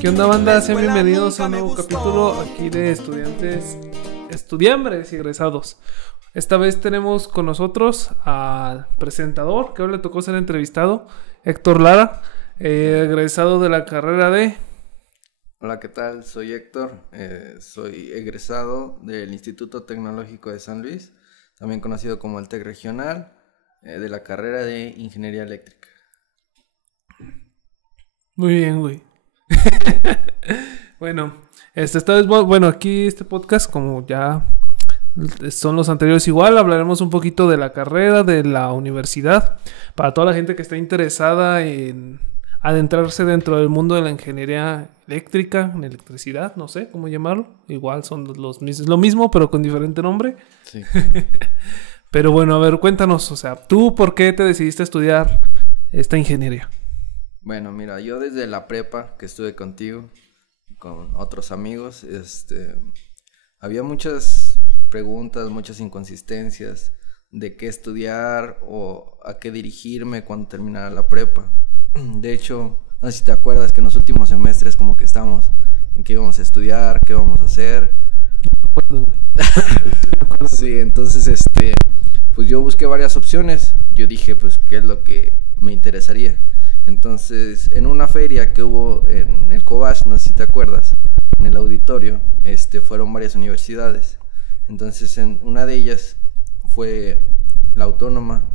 ¿Qué onda, banda? Sean bienvenidos a un nuevo capítulo aquí de estudiambres y egresados. Esta vez tenemos con nosotros al presentador, que ahora le tocó ser entrevistado, Héctor Lara, egresado de la carrera de... Hola, ¿qué tal? Soy Héctor, soy egresado del Instituto Tecnológico de San Luis, también conocido como el TEC Regional, de la carrera de Ingeniería Eléctrica. Muy bien, güey. Bueno, esta vez, bueno, aquí este podcast, como ya son los anteriores igual, hablaremos un poquito de la carrera, de la universidad, para toda la gente que está interesada en adentrarse dentro del mundo de la ingeniería eléctrica, en electricidad, no sé cómo llamarlo, igual son lo mismo, pero con diferente nombre. Sí. Pero bueno, a ver, cuéntanos, o sea, ¿tú por qué te decidiste a estudiar esta ingeniería? Bueno, mira, yo desde la prepa que estuve contigo, con otros amigos, había muchas preguntas, muchas inconsistencias de qué estudiar o a qué dirigirme cuando terminara la prepa. De hecho, no sé si te acuerdas que en los últimos semestres como que estábamos en qué íbamos a estudiar, qué íbamos a hacer. No me acuerdo, güey. Sí, entonces, pues yo busqué varias opciones. Yo dije, pues, qué es lo que me interesaría. Entonces, en una feria que hubo en el Cobach, no sé si te acuerdas, en el auditorio, fueron varias universidades. Entonces, en una de ellas fue la Autónoma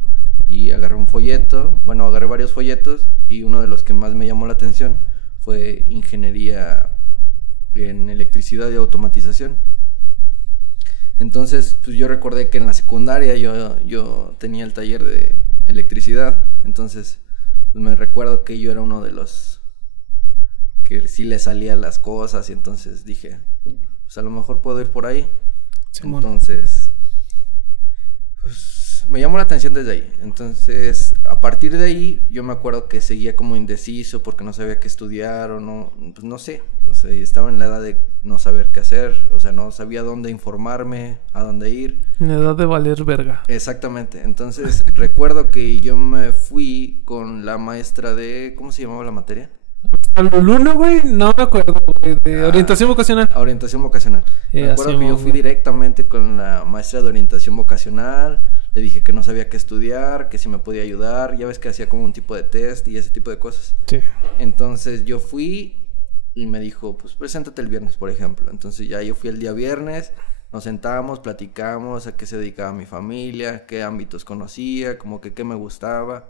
y agarré agarré varios folletos y uno de los que más me llamó la atención fue Ingeniería en Electricidad y Automatización. Entonces, pues yo recordé que en la secundaria yo tenía el taller de electricidad, entonces pues me recuerdo que yo era uno de los que sí le salía las cosas y entonces dije, pues a lo mejor puedo ir por ahí. Sí, entonces, pues me llamó la atención desde ahí. Entonces, a partir de ahí, yo me acuerdo que seguía como indeciso porque no sabía qué estudiar o no, pues no sé. O sea, estaba en la edad de no saber qué hacer, o sea, no sabía dónde informarme, a dónde ir. En la edad de valer verga. Exactamente. Entonces, recuerdo que yo me fui con la maestra de, ¿cómo se llamaba la materia? ¿Luna, güey? No me acuerdo, güey. De orientación vocacional. Orientación vocacional. Me acuerdo que yo fui directamente con la maestra de orientación vocacional. Le dije que no sabía qué estudiar, que si me podía ayudar. Ya ves que hacía como un tipo de test y ese tipo de cosas. Sí. Entonces yo fui y me dijo, pues preséntate el viernes, por ejemplo. Entonces ya yo fui el día viernes, nos sentamos, platicamos a qué se dedicaba mi familia, qué ámbitos conocía, como que qué me gustaba.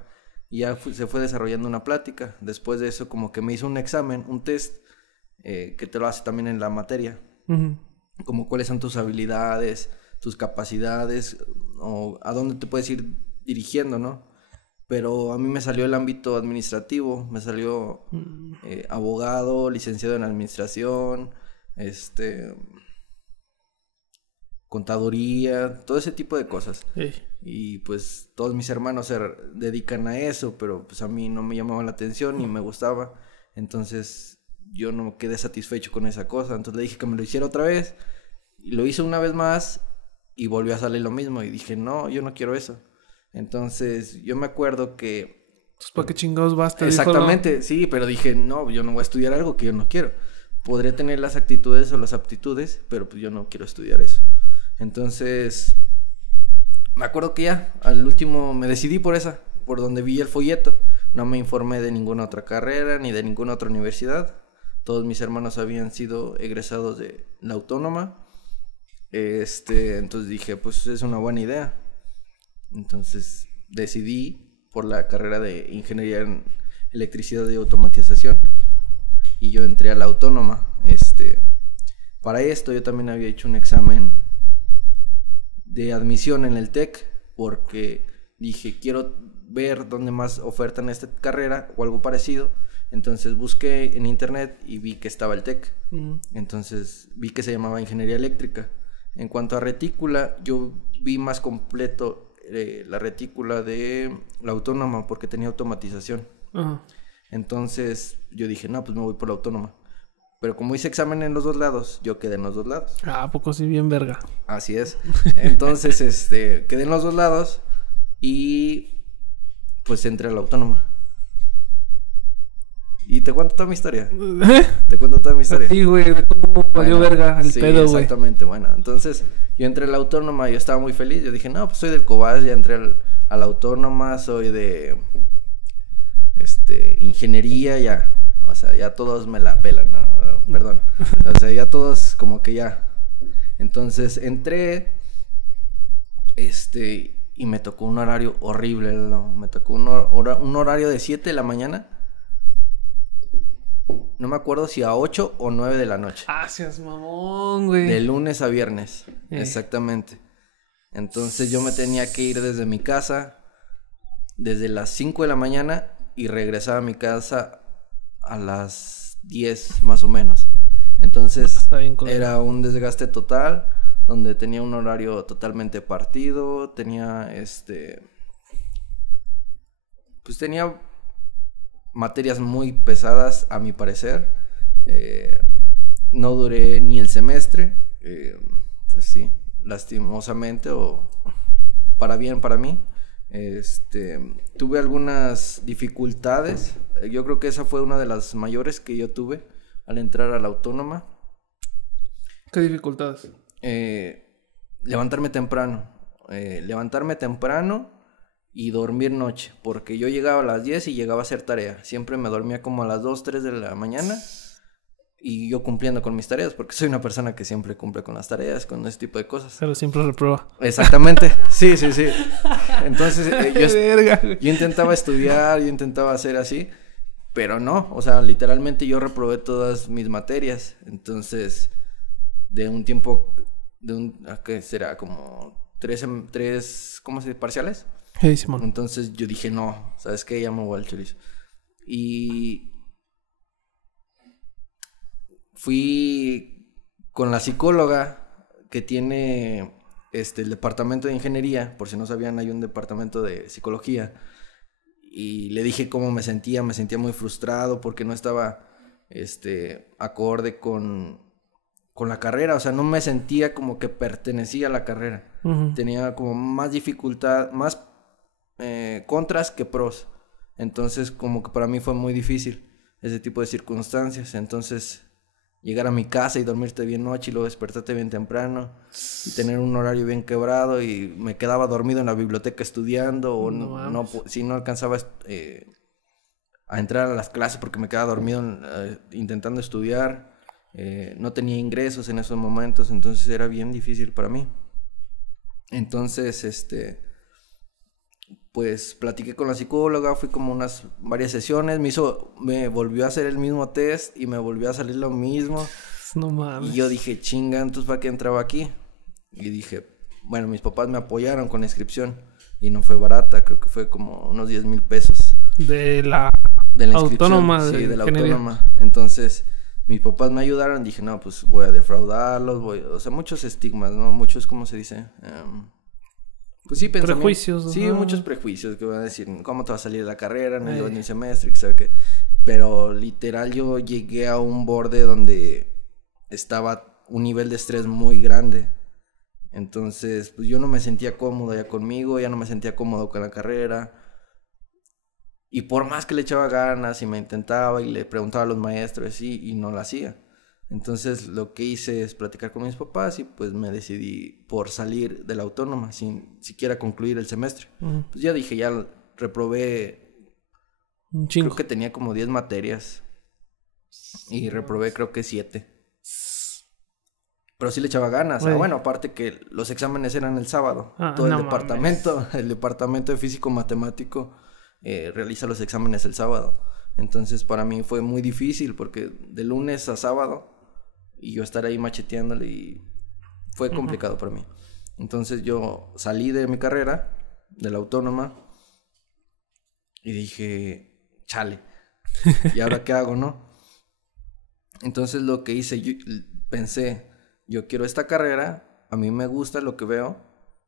Y ya se fue desarrollando una plática. Después de eso como que me hizo un examen, un test, que te lo hace también en la materia. Uh-huh. Como cuáles son tus habilidades, tus capacidades o a dónde te puedes ir dirigiendo, ¿no? Pero a mí me salió el ámbito administrativo, me salió abogado, licenciado en administración, contaduría, todo ese tipo de cosas. Y pues todos mis hermanos se dedican a eso, pero pues a mí no me llamaba la atención ni me gustaba. Entonces yo no quedé satisfecho con esa cosa, entonces le dije que me lo hiciera otra vez. Y lo hice una vez más y volvió a salir lo mismo. Y dije, no, yo no quiero eso. Entonces yo me acuerdo que... Pues ¿para qué chingados basta? Exactamente, sí, pero dije, no, yo no voy a estudiar algo que yo no quiero. Podré tener las actitudes o las aptitudes, pero pues yo no quiero estudiar eso. Entonces, me acuerdo que ya, al último me decidí por esa, por donde vi el folleto. No me informé de ninguna otra carrera, ni de ninguna otra universidad. Todos mis hermanos habían sido egresados de la Autónoma. Entonces dije, pues es una buena idea. Entonces decidí por la carrera de Ingeniería en Electricidad y Automatización. Y yo entré a la Autónoma. Para esto yo también había hecho un examen de admisión en el TEC, porque dije, quiero ver dónde más ofertan esta carrera o algo parecido. Entonces busqué en internet y vi que estaba el TEC. Uh-huh. Entonces vi que se llamaba Ingeniería Eléctrica. En cuanto a retícula, yo vi más completo la retícula de la Autónoma porque tenía automatización. Uh-huh. Entonces yo dije, no, pues me voy por la Autónoma. Pero como hice examen en los dos lados, yo quedé en los dos lados. Ah, ¿a poco sí bien verga? Así es. Entonces, quedé en los dos lados y pues entré a la Autónoma. Y te cuento toda mi historia. Te cuento toda mi historia. Sí, güey, de cómo valió verga el sí, pedo, güey. Exactamente, bueno. Entonces, yo entré a la autónoma, yo estaba muy feliz. Yo dije, no, pues soy del Cobas, ya entré a la autónoma, soy de ingeniería, ya. O sea, ya todos me la pelan, ¿no? Perdón. O sea, ya todos como que ya. Entonces, entré, y me tocó un horario horrible, ¿no? Me tocó un horario de 7 de la mañana. No me acuerdo si a 8 o 9 de la noche. Ah, seas mamón, güey. De lunes a viernes, exactamente. Entonces yo me tenía que ir desde mi casa, desde las 5 de la mañana, y regresaba a mi casa a las 10 más o menos. Entonces era un desgaste total, donde tenía un horario totalmente partido, tenía pues tenía materias muy pesadas a mi parecer. No duré ni el semestre, pues sí, lastimosamente o para bien para mí. Tuve algunas dificultades. Yo creo que esa fue una de las mayores que yo tuve al entrar a la autónoma. ¿Qué dificultades? Levantarme temprano. Y dormir noche, porque yo llegaba a las 10 y llegaba a hacer tarea. Siempre me dormía como a las 2, 3 de la mañana, y yo cumpliendo con mis tareas, porque soy una persona que siempre cumple con las tareas, con ese tipo de cosas. Pero siempre reprueba. Exactamente, sí. Entonces yo intentaba estudiar, yo intentaba hacer así, pero no, o sea, literalmente yo reprobé todas mis materias. Entonces, de un tiempo, ¿qué será? Como tres, ¿cómo se dice? ¿Parciales? Hey, Simón. Entonces yo dije, no, ¿sabes qué? Ya me voy al chorizo. Y fui con la psicóloga que tiene el departamento de ingeniería. Por si no sabían, hay un departamento de psicología. Y le dije cómo me sentía muy frustrado porque no estaba acorde con la carrera. O sea, no me sentía como que pertenecía a la carrera. Uh-huh. Tenía como más dificultad, más contras que pros. Entonces como que para mí fue muy difícil ese tipo de circunstancias. Entonces llegar a mi casa y dormirte bien noche y luego despertarte bien temprano y tener un horario bien quebrado, y me quedaba dormido en la biblioteca estudiando, o si no alcanzaba a entrar a las clases porque me quedaba dormido intentando estudiar. No tenía ingresos en esos momentos, entonces era bien difícil para mí. Entonces pues platiqué con la psicóloga, fui como varias sesiones, me volvió a hacer el mismo test y me volvió a salir lo mismo. No mames. Y yo dije, chinga, entonces ¿para qué entraba aquí? Y dije, bueno, mis papás me apoyaron con la inscripción y no fue barata, creo que fue como unos 10,000 pesos. De la autónoma. Sí, de la autónoma. Entonces mis papás me ayudaron, dije, no, pues voy a defraudarlos, o sea, muchos estigmas, ¿no? Muchos, ¿cómo se dice? Pues sí, prejuicios. Sí, muchos prejuicios que van a decir, ¿cómo te va a salir de la carrera? No llevas ni semestre, que sabe qué. Pero literal yo llegué a un borde donde estaba un nivel de estrés muy grande. Entonces, pues yo no me sentía cómodo ya conmigo, ya no me sentía cómodo con la carrera. Y por más que le echaba ganas y me intentaba y le preguntaba a los maestros y no lo hacía. Entonces lo que hice es platicar con mis papás y pues me decidí por salir de la autónoma sin siquiera concluir el semestre. Uh-huh. Pues ya dije, ya reprobé, un chingo. Creo que tenía como 10 materias y reprobé creo que 7. Pero sí le echaba ganas. Bueno, aparte que los exámenes eran el sábado. Todo el departamento de físico matemático realiza los exámenes el sábado. Entonces para mí fue muy difícil porque de lunes a sábado y yo estar ahí macheteándole, y fue complicado para mí. Entonces yo salí de mi carrera, de la autónoma, y dije, chale, ¿y ahora qué hago, no? Entonces lo que hice, yo pensé, yo quiero esta carrera, a mí me gusta lo que veo,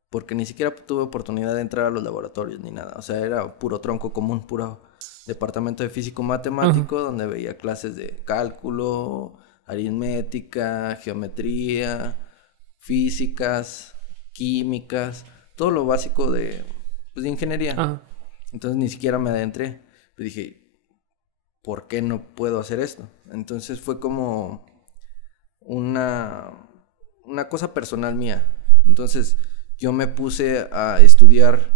porque ni siquiera tuve oportunidad de entrar a los laboratorios ni nada. O sea, era puro tronco común, puro departamento de físico matemático, donde veía clases de cálculo, aritmética, geometría, físicas, químicas, todo lo básico de ingeniería. Entonces ni siquiera me adentré. Pues dije, ¿por qué no puedo hacer esto? Entonces fue como una cosa personal mía. Entonces yo me puse a estudiar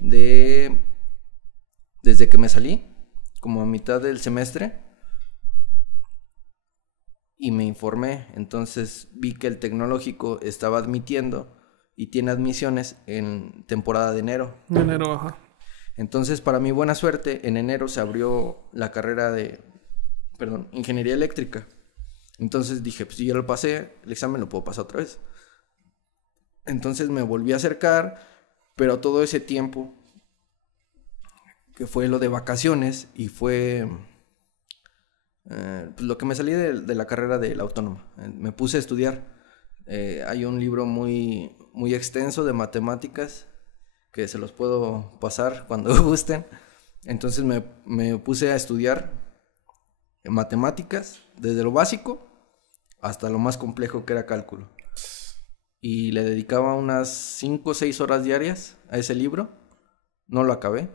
desde que me salí, como a mitad del semestre, y me informé. Entonces vi que el tecnológico estaba admitiendo y tiene admisiones en temporada de enero. De enero, ajá. Entonces, para mi buena suerte, en enero se abrió la carrera de, ingeniería eléctrica. Entonces dije, pues si ya lo pasé, el examen lo puedo pasar otra vez. Entonces me volví a acercar, pero todo ese tiempo, que fue lo de vacaciones, y fue pues lo que me salí de la carrera de la autónoma. Me puse a estudiar. Hay un libro muy, muy extenso de matemáticas, que se los puedo pasar cuando gusten. Entonces me puse a estudiar matemáticas, desde lo básico hasta lo más complejo, que era cálculo. Y le dedicaba unas 5 o 6 horas diarias a ese libro. No lo acabé.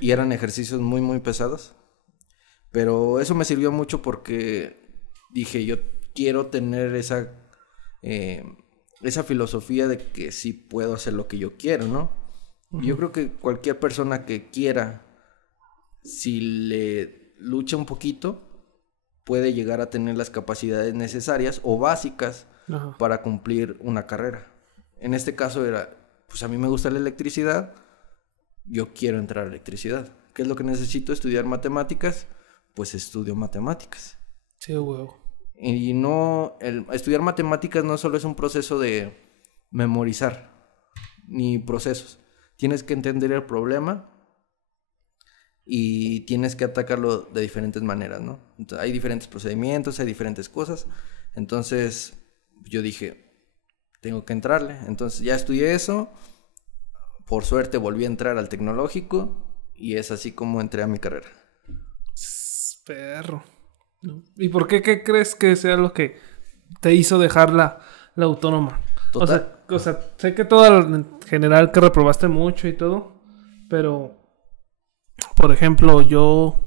Y eran ejercicios muy, muy pesados. Pero eso me sirvió mucho porque dije, yo quiero tener esa filosofía de que sí puedo hacer lo que yo quiero, ¿no? Uh-huh. Y yo creo que cualquier persona que quiera, si le lucha un poquito, puede llegar a tener las capacidades necesarias o básicas uh-huh. para cumplir una carrera. En este caso era, pues a mí me gusta la electricidad, yo quiero entrar a electricidad. ¿Qué es lo que necesito? Estudiar matemáticas, pues estudio matemáticas. Sí, huevo. Y no, estudiar matemáticas no solo es un proceso de memorizar, ni procesos. Tienes que entender el problema y tienes que atacarlo de diferentes maneras, ¿no? Entonces, hay diferentes procedimientos, hay diferentes cosas. Entonces yo dije, tengo que entrarle. Entonces ya estudié eso. Por suerte volví a entrar al tecnológico y es así como entré a mi carrera. Perro. ¿Y por qué crees que sea lo que te hizo dejar la autónoma? Total. O sea, sé que todo en general que reprobaste mucho y todo, pero por ejemplo, yo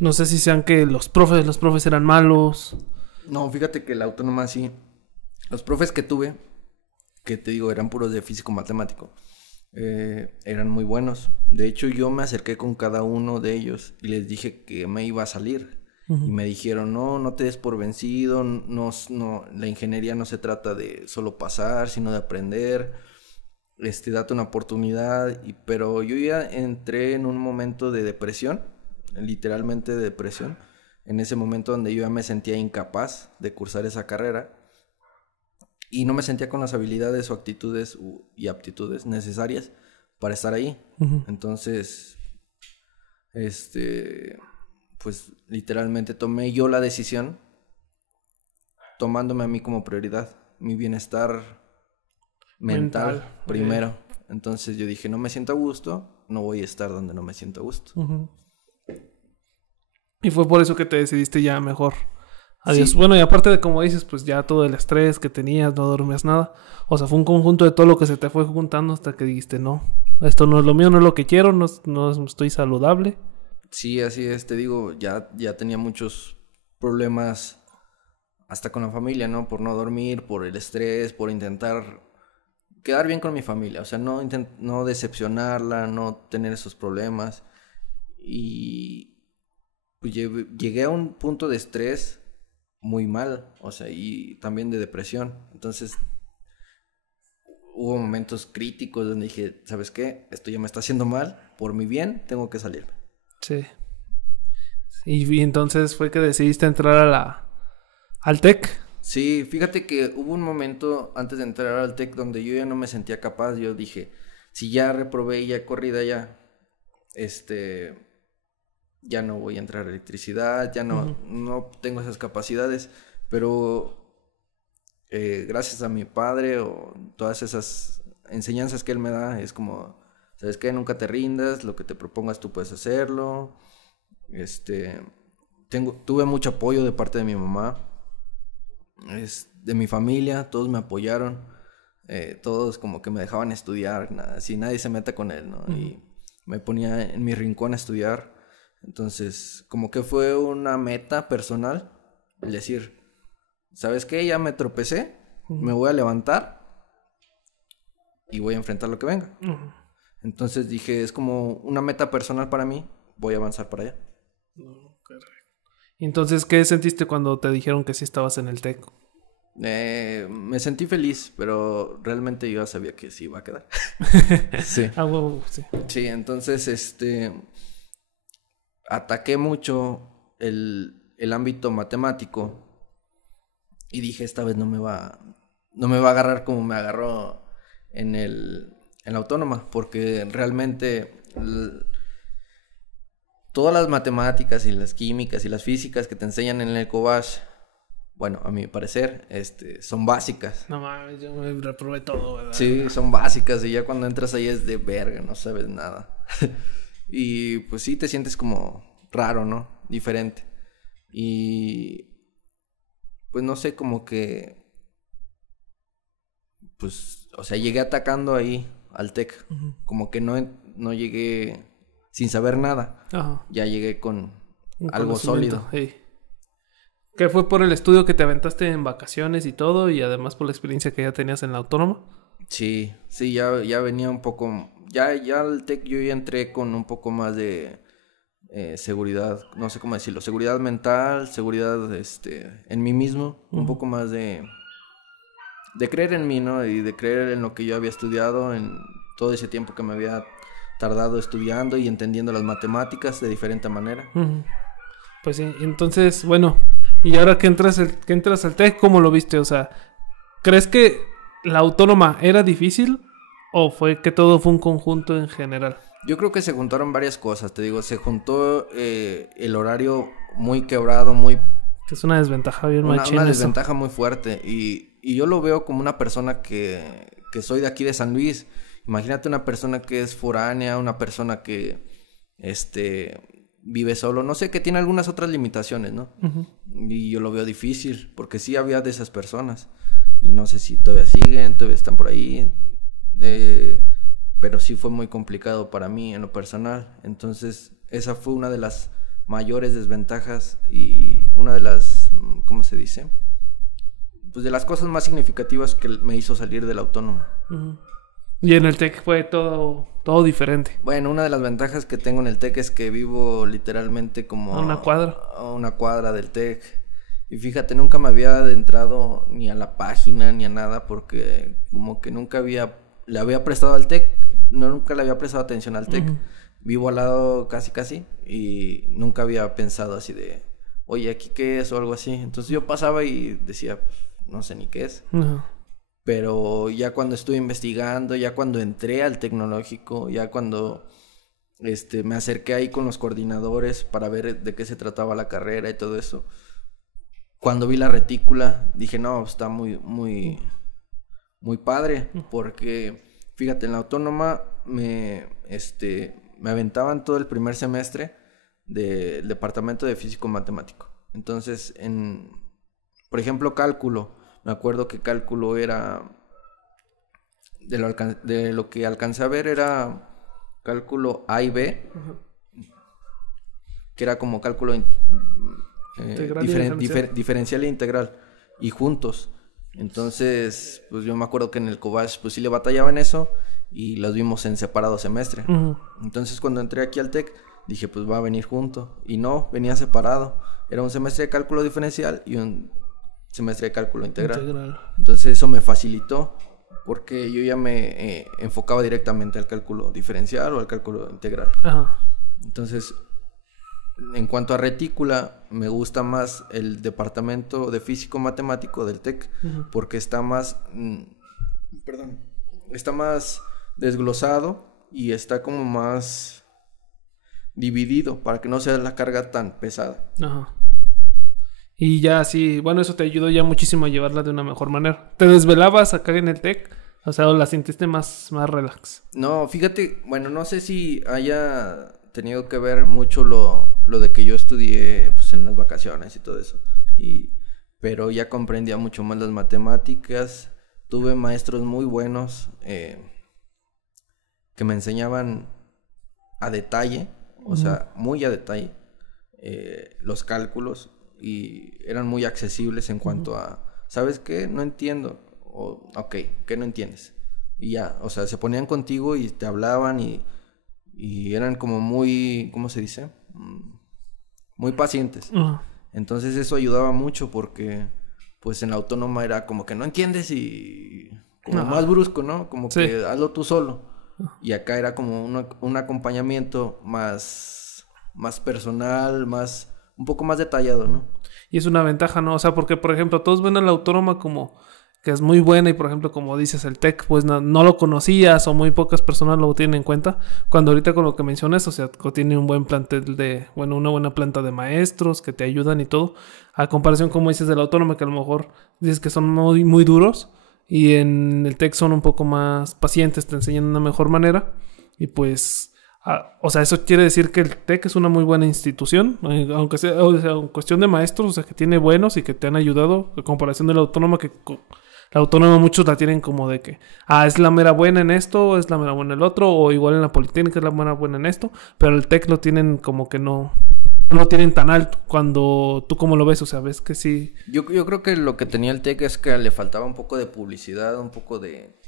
no sé si sean que los profes eran malos. No, fíjate que la autónoma sí. Los profes que tuve, que te digo, eran puros de físico matemático, eran muy buenos. De hecho, yo me acerqué con cada uno de ellos y les dije que me iba a salir. Uh-huh. Y me dijeron, no te des por vencido, no, la ingeniería no se trata de solo pasar, sino de aprender, date una oportunidad. Pero yo ya entré en un momento de depresión, literalmente de depresión, en ese momento donde yo ya me sentía incapaz de cursar esa carrera y no me sentía con las habilidades o actitudes y aptitudes necesarias para estar ahí. Uh-huh. Entonces, pues literalmente tomé yo la decisión, tomándome a mí como prioridad, mi bienestar mental primero. Okay. Entonces yo dije, no me siento a gusto, no voy a estar donde no me siento a gusto. Uh-huh. Y fue por eso que te decidiste ya mejor. Adiós. Sí. Bueno, y aparte de como dices, pues ya todo el estrés que tenías, no dormías nada. O sea, fue un conjunto de todo lo que se te fue juntando hasta que dijiste, no, esto no es lo mío, no es lo que quiero, no estoy saludable. Sí, así es, te digo, ya tenía muchos problemas hasta con la familia, ¿no? Por no dormir, por el estrés, por intentar quedar bien con mi familia. O sea, no decepcionarla, no tener esos problemas. Y pues llegué a un punto de estrés muy mal, o sea, y también de depresión. Entonces, hubo momentos críticos donde dije, ¿sabes qué? Esto ya me está haciendo mal, por mi bien, tengo que salirme. Sí. Y entonces fue que decidiste entrar al TEC. Sí, fíjate que hubo un momento antes de entrar al TEC donde yo ya no me sentía capaz. Yo dije, si ya reprobé, ya corrida, ya no voy a entrar a electricidad, ya no tengo esas capacidades. Pero gracias a mi padre o todas esas enseñanzas que él me da, es como, ¿sabes qué? Nunca te rindas, lo que te propongas tú puedes hacerlo. Tuve mucho apoyo de parte de mi mamá, de mi familia, todos me apoyaron, todos como que me dejaban estudiar, así nadie se meta con él, ¿no? Uh-huh. Y me ponía en mi rincón a estudiar. Entonces, como que fue una meta personal, el decir, ¿sabes qué? Ya me tropecé, me voy a levantar y voy a enfrentar lo que venga. Entonces dije, es como una meta personal para mí, voy a avanzar para allá. Entonces, ¿qué sentiste cuando te dijeron que sí estabas en el TEC? Me sentí feliz, pero realmente yo ya sabía que sí iba a quedar. Sí. Sí. Sí, entonces, ataqué mucho el ámbito matemático y dije, esta vez no me va a agarrar como me agarró en la autónoma, porque realmente todas las matemáticas y las químicas y las físicas que te enseñan en el Cobach, bueno, a mi parecer, son básicas. No mames, yo me reprobé todo, ¿verdad? Sí, son básicas y ya cuando entras ahí es de verga, no sabes nada. Y pues sí te sientes como raro, ¿no? Diferente. Y pues no sé, como que pues, o sea, llegué atacando ahí al TEC. Como que no llegué sin saber nada. Ajá. Ya llegué con Un algo sólido. Sí. ¿Qué fue por el estudio que te aventaste en vacaciones y todo? Y además por la experiencia que ya tenías en la autónoma. Sí, ya venía un poco. Ya al TEC yo ya entré con un poco más de seguridad, no sé cómo decirlo, seguridad mental, seguridad en mí mismo, un poco más de creer en mí, ¿no? Y de creer en lo que yo había estudiado, en todo ese tiempo que me había tardado estudiando y entendiendo las matemáticas de diferente manera. Pues sí, entonces, bueno, y ahora que entras al TEC, ¿cómo lo viste? O sea, ¿crees que la autónoma era difícil o fue que todo fue un conjunto en general? Yo creo que se juntaron varias cosas, te digo, se juntó el horario muy quebrado, Que es una desventaja bien machín. Una desventaja muy fuerte y yo lo veo como una persona que soy de aquí de San Luis. Imagínate una persona que es foránea, una persona que vive solo, no sé, que tiene algunas otras limitaciones, ¿no? Y yo lo veo difícil, porque sí había de esas personas. Y no sé si todavía siguen, todavía están por ahí. Pero sí fue muy complicado para mí en lo personal. Entonces, esa fue una de las mayores desventajas y una de las, ¿cómo se dice? Pues de las cosas más significativas que me hizo salir de la autónoma. Y en el TEC fue todo diferente. Bueno, una de las ventajas que tengo en el TEC es que vivo literalmente como a una cuadra del TEC. Y fíjate, nunca me había adentrado ni a la página ni a nada porque como que nunca le había prestado al TEC, nunca le había prestado atención al TEC. Vivo al lado casi y nunca había pensado así de, oye, ¿aquí qué es? O algo así. Entonces yo pasaba y decía, no sé ni qué es. Pero ya cuando estuve investigando, ya cuando entré al tecnológico, ya cuando me acerqué ahí con los coordinadores para ver de qué se trataba la carrera y todo eso. Cuando vi la retícula, dije, no, está muy padre, porque fíjate, en la autónoma me aventaban todo el primer semestre del departamento de físico matemático. Entonces, por ejemplo, cálculo. Me acuerdo que cálculo era, de lo que alcancé a ver era cálculo A y B, que era como cálculo diferencial e integral, y juntos. Entonces, pues yo me acuerdo que en el Cobach, pues sí le batallaba en eso, y los vimos en separado semestre. Entonces, cuando entré aquí al TEC, dije, pues va a venir junto, y no, venía separado. Era un semestre de cálculo diferencial y un semestre de cálculo integral. Entonces eso me facilitó porque yo ya me enfocaba directamente al cálculo diferencial o al cálculo integral. Entonces, en cuanto a retícula, me gusta más el departamento de físico matemático del TEC porque está más desglosado y está como más dividido para que no sea la carga tan pesada. Y ya sí, bueno, eso te ayudó ya muchísimo a llevarla de una mejor manera. ¿Te desvelabas acá en el TEC? O sea, ¿o la sentiste más relax? No, fíjate, bueno, no sé si haya tenido que ver mucho lo de que yo estudié pues en las vacaciones y todo eso. Pero ya comprendía mucho más las matemáticas. Tuve maestros muy buenos que me enseñaban a detalle o sea, muy a detalle los cálculos y eran muy accesibles en cuanto a, ¿sabes qué? No entiendo. O, ok, ¿qué no entiendes? Y ya, o sea, se ponían contigo y te hablaban y eran como muy, ¿cómo se dice? Muy pacientes. Entonces eso ayudaba mucho porque pues en la autónoma era como que no entiendes y como más brusco, ¿no? Como que hazlo tú solo. Y acá era como un acompañamiento más personal, un poco más detallado, ¿no? Y es una ventaja, ¿no? O sea, porque, por ejemplo, todos ven a la autónoma como que es muy buena y, por ejemplo, como dices, el TEC, pues no lo conocías o muy pocas personas lo tienen en cuenta. Cuando ahorita con lo que mencionas, o sea, tiene un buen plantel una buena planta de maestros que te ayudan y todo. A comparación, como dices, de la autónoma, que a lo mejor dices que son muy, muy duros y en el TEC son un poco más pacientes, te enseñan de una mejor manera y pues... o sea, eso quiere decir que el TEC es una muy buena institución, aunque sea, o sea, en cuestión de maestros, o sea, que tiene buenos y que te han ayudado, a comparación de la autónoma, que la autónoma muchos la tienen como de que, es la mera buena en esto, es la mera buena en el otro, o igual en la Politécnica es la mera buena en esto, pero el TEC lo tienen como que no lo tienen tan alto. Cuando tú cómo lo ves, o sea, ves que sí. Yo creo que lo que tenía el TEC es que le faltaba un poco de publicidad, un poco de,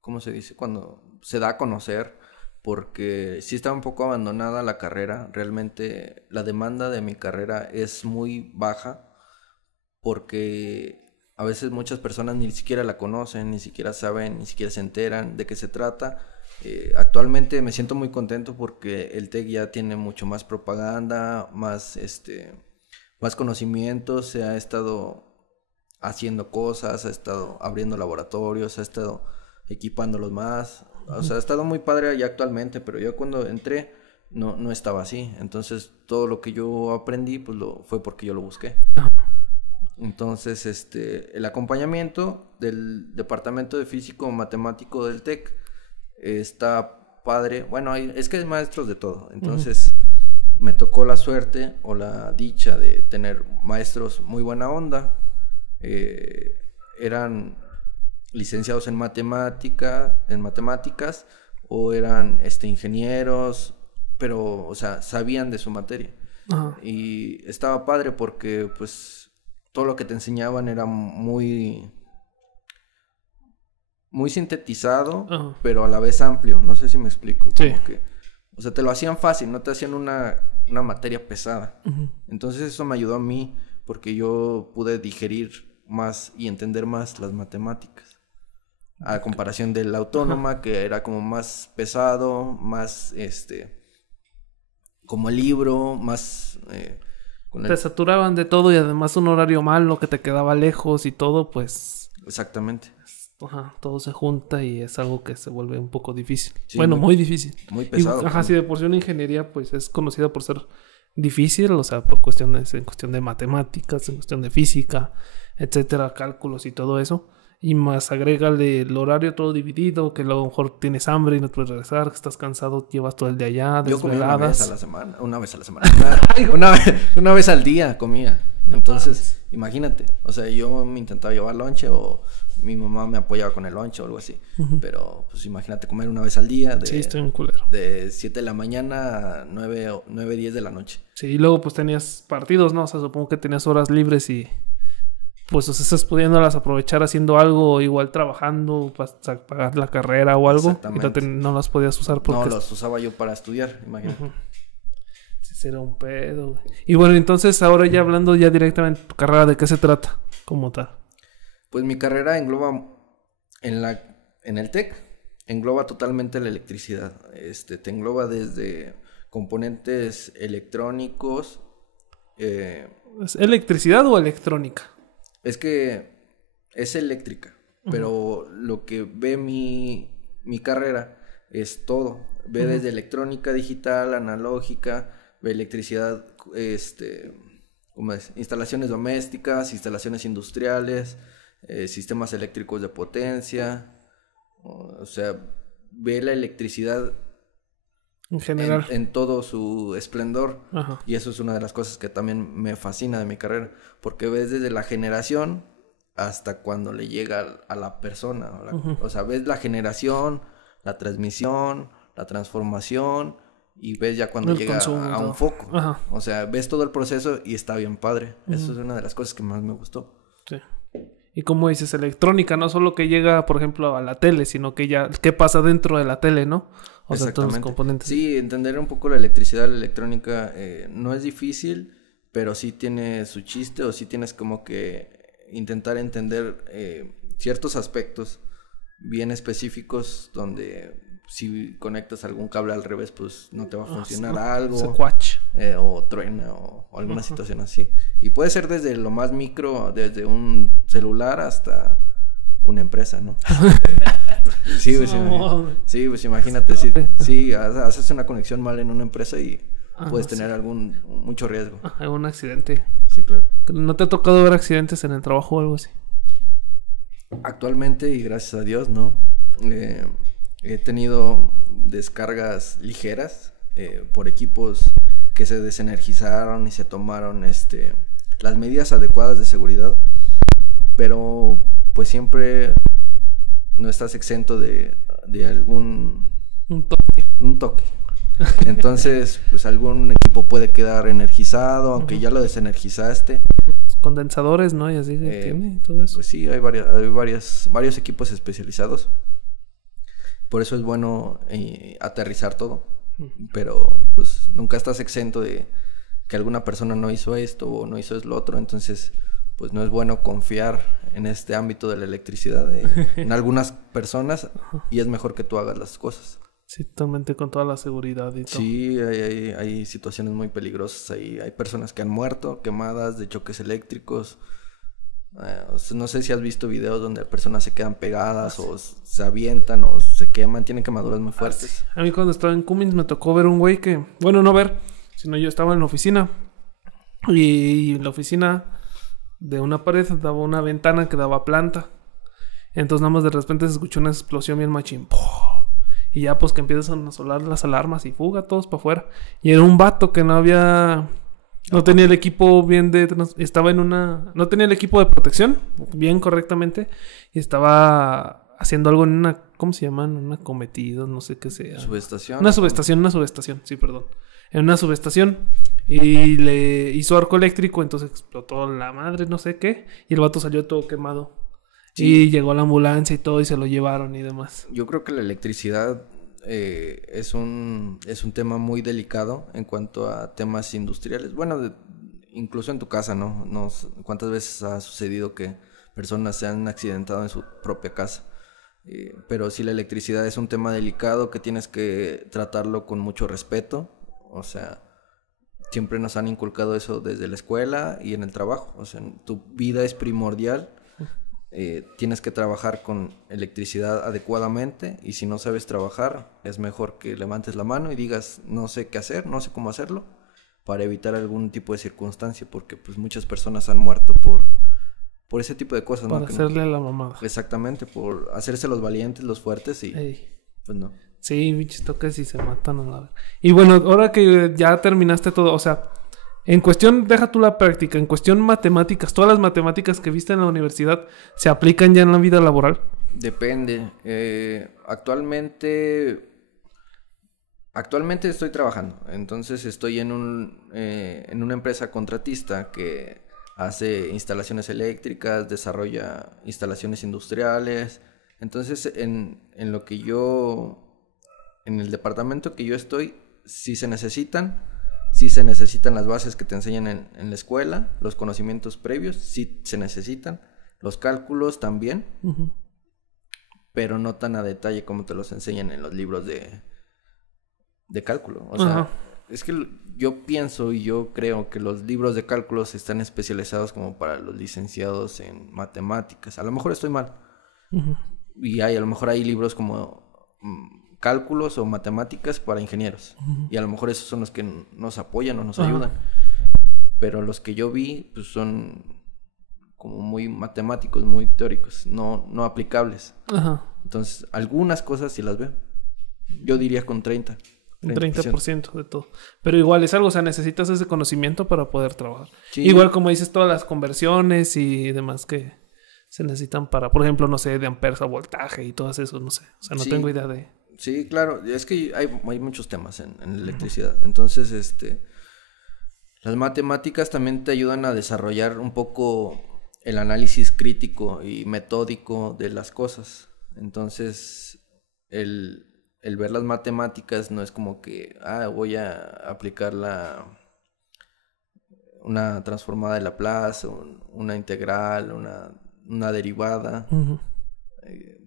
¿cómo se dice? Cuando se da a conocer, porque sí está un poco abandonada la carrera. Realmente la demanda de mi carrera es muy baja, porque a veces muchas personas ni siquiera la conocen, ni siquiera saben, ni siquiera se enteran de qué se trata. Actualmente me siento muy contento porque el TEC ya tiene mucho más propaganda, más conocimientos, se ha estado haciendo cosas, ha estado abriendo laboratorios, ha estado equipándolos más. O sea, ha estado muy padre ya actualmente, pero yo cuando entré no estaba así. Entonces todo lo que yo aprendí pues fue porque yo lo busqué. Entonces el acompañamiento del departamento de físico matemático del TEC está padre. Bueno, es que hay maestros de todo. Entonces me tocó la suerte o la dicha de tener maestros muy buena onda. Eran licenciados en matemáticas o eran ingenieros, pero, o sea, sabían de su materia. Y estaba padre porque, pues, todo lo que te enseñaban era muy sintetizado, pero a la vez amplio. No sé si me explico. Como que, o sea, te lo hacían fácil, no te hacían una materia pesada. Entonces eso me ayudó a mí porque yo pude digerir más y entender más las matemáticas. A comparación de la autónoma, que era como más pesado, más como el libro, más te saturaban de todo y además un horario malo que te quedaba lejos y todo, pues exactamente. Todo se junta y es algo que se vuelve un poco difícil. Sí, bueno, muy difícil. Muy pesado. Y, si de por sí una ingeniería pues es conocida por ser difícil, o sea, por cuestiones, en cuestión de matemáticas, en cuestión de física, etcétera, cálculos y todo eso. Y más agrégale el horario todo dividido, que a lo mejor tienes hambre y no puedes regresar, que estás cansado, llevas todo el día allá, desveladas. Yo comía una vez a la semana, una vez al día comía. Entonces, imagínate, o sea, yo me intentaba llevar lonche o mi mamá me apoyaba con el lonche o algo así. Pero, pues imagínate comer una vez al día sí, estoy un culero. De 7 de la mañana a 9, 10 de la noche. Sí, y luego pues tenías partidos, ¿no? O sea, supongo que tenías horas libres y pues, o sea, estás pudiéndolas aprovechar haciendo algo, igual trabajando para pagar la carrera o algo. Exactamente. Y no las podías usar porque... No, las usaba yo para estudiar, imagínate. Sí, será un pedo, güey. Y bueno, entonces ahora ya hablando ya directamente de tu carrera, ¿de qué se trata como tal? Pues mi carrera engloba, en el TEC, engloba totalmente la electricidad. Te engloba desde componentes electrónicos. ¿Es electricidad o electrónica? Es que es eléctrica, pero lo que ve mi carrera es todo. Ve desde electrónica digital, analógica, ve electricidad, ¿cómo es? Instalaciones domésticas, instalaciones industriales, sistemas eléctricos de potencia. O sea, ve la electricidad en general, en todo su esplendor. Y eso es una de las cosas que también me fascina de mi carrera, porque ves desde la generación hasta cuando le llega a la persona. O sea, ves la generación, la transmisión, la transformación y ves ya cuando El llega consumo y a un todo. foco. Ajá. O sea, ves todo el proceso y está bien padre. Eso es una de las cosas que más me gustó. Sí. Y como dices, electrónica, no solo que llega, por ejemplo, a la tele, sino que ya, ¿qué pasa dentro de la tele, no? O sea, todos los componentes. Sí, entender un poco la electricidad, la electrónica, no es difícil, pero sí tiene su chiste, o sí tienes como que intentar entender ciertos aspectos bien específicos donde si conectas algún cable al revés, pues no te va a funcionar algo. Secuach. O truena o alguna situación así. Y puede ser desde lo más micro, desde un celular hasta una empresa, ¿no? Sí, pues, pues imagínate, si haces una conexión mal en una empresa y puedes tener mucho riesgo. Algún accidente. Sí, claro. ¿No te ha tocado ver accidentes en el trabajo o algo así? Actualmente, y gracias a Dios, ¿no? He tenido descargas ligeras por equipos que se desenergizaron y se tomaron las medidas adecuadas de seguridad, pero pues siempre no estás exento de algún un toque. Entonces, pues algún equipo puede quedar energizado, aunque ya lo desenergizaste. Condensadores, ¿no? Y así tiene todo eso. Pues sí, hay varios equipos especializados. Por eso es bueno aterrizar todo. Pero pues nunca estás exento de que alguna persona no hizo esto o no hizo lo otro. Entonces, pues no es bueno confiar en este ámbito de la electricidad en algunas personas, y es mejor que tú hagas las cosas. Sí, totalmente, con toda la seguridad y todo. Sí, hay situaciones muy peligrosas. Hay personas que han muerto quemadas de choques eléctricos. No sé si has visto videos donde personas se quedan pegadas o se avientan o se queman, tienen quemaduras muy fuertes. A mí cuando estaba en Cummins me tocó ver un güey que, bueno, no ver, sino yo estaba en la oficina y en la oficina de una pared daba una ventana que daba planta. Entonces nada más de repente se escuchó una explosión bien machín. Y ya pues que empiezan a sonar las alarmas y fuga todos para afuera. Y era un vato que no tenía el equipo bien estaba no tenía el equipo de protección bien correctamente y estaba haciendo algo en una, ¿cómo se llaman? Una cometida, no sé qué sea. ¿Subestación? Una subestación, sí, perdón. En una subestación y le hizo arco eléctrico, entonces explotó la madre, no sé qué, y el vato salió todo quemado. Sí. Y llegó la ambulancia y todo y se lo llevaron y demás. Yo creo que la electricidad es un tema muy delicado en cuanto a temas industriales. Bueno, incluso en tu casa, ¿no? ¿Cuántas veces ha sucedido que personas se han accidentado en su propia casa? Pero sí, la electricidad es un tema delicado que tienes que tratarlo con mucho respeto. O sea, siempre nos han inculcado eso desde la escuela y en el trabajo. O sea, tu vida es primordial. Tienes que trabajar con electricidad adecuadamente, y si no sabes trabajar es mejor que levantes la mano y digas no sé qué hacer, no sé cómo hacerlo, para evitar algún tipo de circunstancia, porque pues muchas personas han muerto por ese tipo de cosas, para ¿no? hacerle a la mamada. Exactamente, por hacerse los valientes, los fuertes y pues no. Sí, bichos toques y se matan a la... Y bueno, ahora que ya terminaste todo, o sea, en cuestión, deja tú la práctica, en cuestión matemáticas, todas las matemáticas que viste en la universidad, ¿se aplican ya en la vida laboral? Depende. Actualmente estoy trabajando, entonces estoy en una empresa contratista que hace instalaciones eléctricas, desarrolla instalaciones industriales. Entonces, en el departamento que yo estoy, sí se necesitan las bases que te enseñan en la escuela, los conocimientos previos, sí se necesitan, los cálculos también, pero no tan a detalle como te los enseñan en los libros de cálculo. O sea, es que yo pienso y yo creo que los libros de cálculos están especializados como para los licenciados en matemáticas. A lo mejor estoy mal. Y a lo mejor hay libros como cálculos o matemáticas para ingenieros. Y a lo mejor esos son los que nos apoyan o nos ayudan. Pero los que yo vi pues son como muy matemáticos, muy teóricos, no aplicables. Entonces, algunas cosas sí las veo. Yo diría con 30%. Un 30% de todo. Pero igual es algo, o sea, necesitas ese conocimiento para poder trabajar. Sí. Igual como dices, todas las conversiones y demás que se necesitan para, por ejemplo, no sé, de amperes a voltaje y todo eso, no sé. O sea, no tengo idea de... Sí, claro, es que hay muchos temas en electricidad. Entonces, las matemáticas también te ayudan a desarrollar un poco el análisis crítico y metódico de las cosas. Entonces, el ver las matemáticas no es como que, voy a aplicar una transformada de Laplace, una integral, una derivada. Ujú.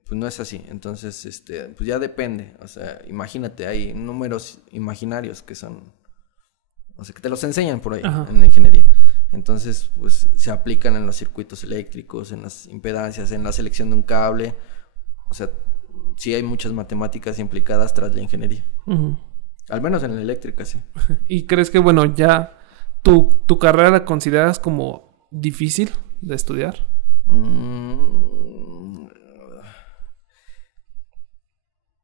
Pues no es así. Entonces, pues ya depende. O sea, imagínate, hay números imaginarios que son, o sea, que te los enseñan por ahí Ajá. en la ingeniería. Entonces, pues se aplican en los circuitos eléctricos, en las impedancias, en la selección de un cable. O sea, sí hay muchas matemáticas implicadas tras la ingeniería. Ujú. Al menos en la eléctrica, sí. ¿Y crees que, bueno, ya tu carrera la consideras como difícil de estudiar?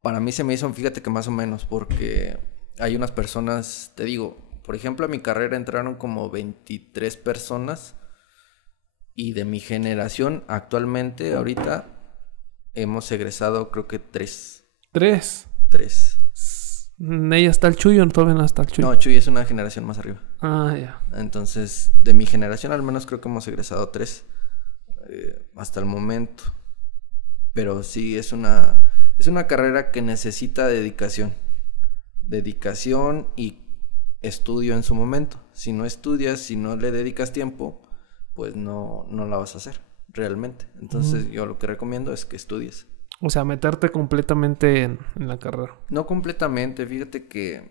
Para mí se me hizo, fíjate que más o menos, porque hay unas personas, te digo, por ejemplo, a mi carrera entraron como 23 personas y de mi generación actualmente, ahorita, hemos egresado creo que 3. 3. 3. En ella está el Chuy o todavía no está el Chuy. No, Chuy es una generación más arriba. Ah, ya. Entonces, de mi generación al menos creo que hemos egresado 3 hasta el momento. Pero sí, es una carrera que necesita dedicación. Dedicación y estudio en su momento. Si no estudias, si no le dedicas tiempo, pues no la vas a hacer realmente. Entonces, yo lo que recomiendo es que estudies. O sea, meterte completamente en la carrera. No completamente, fíjate que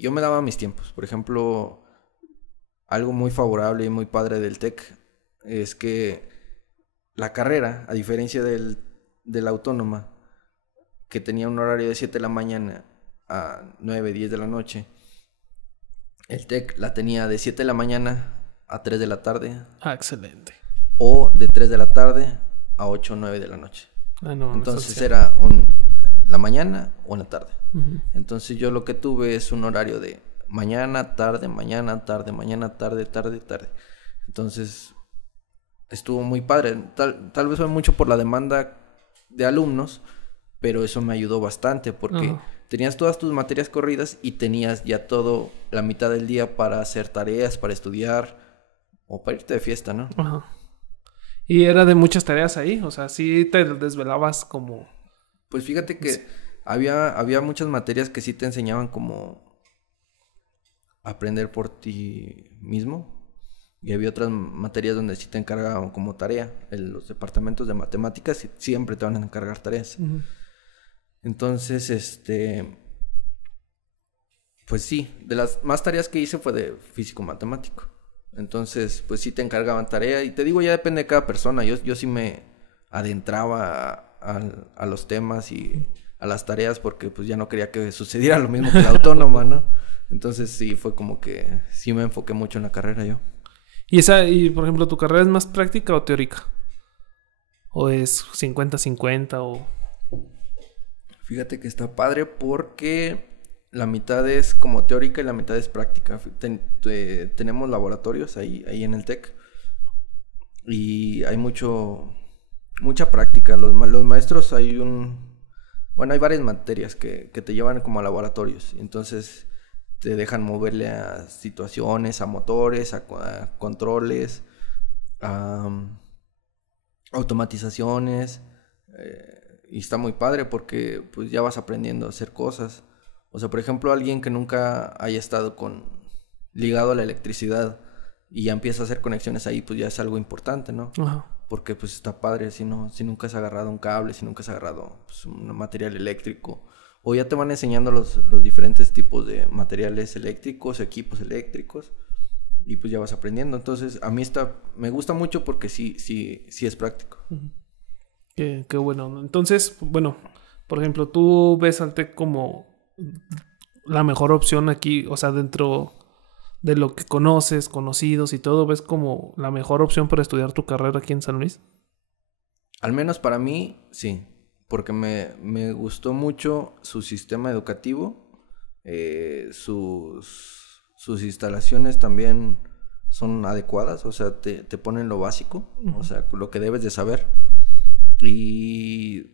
yo me daba mis tiempos. Por ejemplo, algo muy favorable y muy padre del TEC es que la carrera, a diferencia de la autónoma, que tenía un horario de 7 de la mañana a 9, 10 de la noche, el TEC la tenía de 7 de la mañana a 3 de la tarde. Ah, excelente. O de 3 de la tarde a 8 o 9 de la noche. Ah, no, Entonces era la mañana o en la tarde. Uh-huh. Entonces yo lo que tuve es un horario de mañana, tarde, mañana, tarde, mañana, tarde, tarde, tarde. Entonces estuvo muy padre. Tal vez fue mucho por la demanda de alumnos, pero eso me ayudó bastante porque tenías todas tus materias corridas y tenías ya todo la mitad del día para hacer tareas, para estudiar o para irte de fiesta, ¿no? Ajá. ¿Y era de muchas tareas ahí? O sea, ¿sí te desvelabas como...? Pues fíjate que había muchas materias que sí te enseñaban como aprender por ti mismo. Y había otras materias donde sí te encargaban como tarea. Los departamentos de matemáticas siempre te van a encargar tareas. Uh-huh. Entonces, pues sí, de las más tareas que hice fue de físico-matemático. Entonces, pues sí te encargaban tarea. Y te digo, ya depende de cada persona. Yo sí me adentraba a los temas y a las tareas porque pues ya no quería que sucediera lo mismo que la autónoma, ¿no? Entonces sí, fue como que sí me enfoqué mucho en la carrera yo. ¿Y por ejemplo, tu carrera es más práctica o teórica? ¿O es 50-50 o...? Fíjate que está padre porque la mitad es como teórica y la mitad es práctica. Tenemos laboratorios ahí en el TEC y hay mucha práctica. Los maestros hay varias materias que te llevan como a laboratorios. Entonces te dejan moverle a situaciones, a motores, a controles, a automatizaciones. Y está muy padre porque pues ya vas aprendiendo a hacer cosas. O sea, por ejemplo, alguien que nunca haya estado ligado a la electricidad y ya empieza a hacer conexiones ahí, pues ya es algo importante, ¿no? Ajá. Porque pues está padre si nunca has agarrado un cable, si nunca has agarrado pues, un material eléctrico. O ya te van enseñando los diferentes tipos de materiales eléctricos, equipos eléctricos. Y pues ya vas aprendiendo. Entonces, a mí me gusta mucho porque sí es práctico. Uh-huh. Qué bueno. Entonces, bueno, por ejemplo, ¿tú ves al TEC como la mejor opción aquí? O sea, dentro de lo que conoces, conocidos y todo, ¿ves como la mejor opción para estudiar tu carrera aquí en San Luis? Al menos para mí, sí. Porque me gustó mucho su sistema educativo. Sus instalaciones también son adecuadas. O sea, te ponen lo básico. Uh-huh. O sea, lo que debes de saber. Y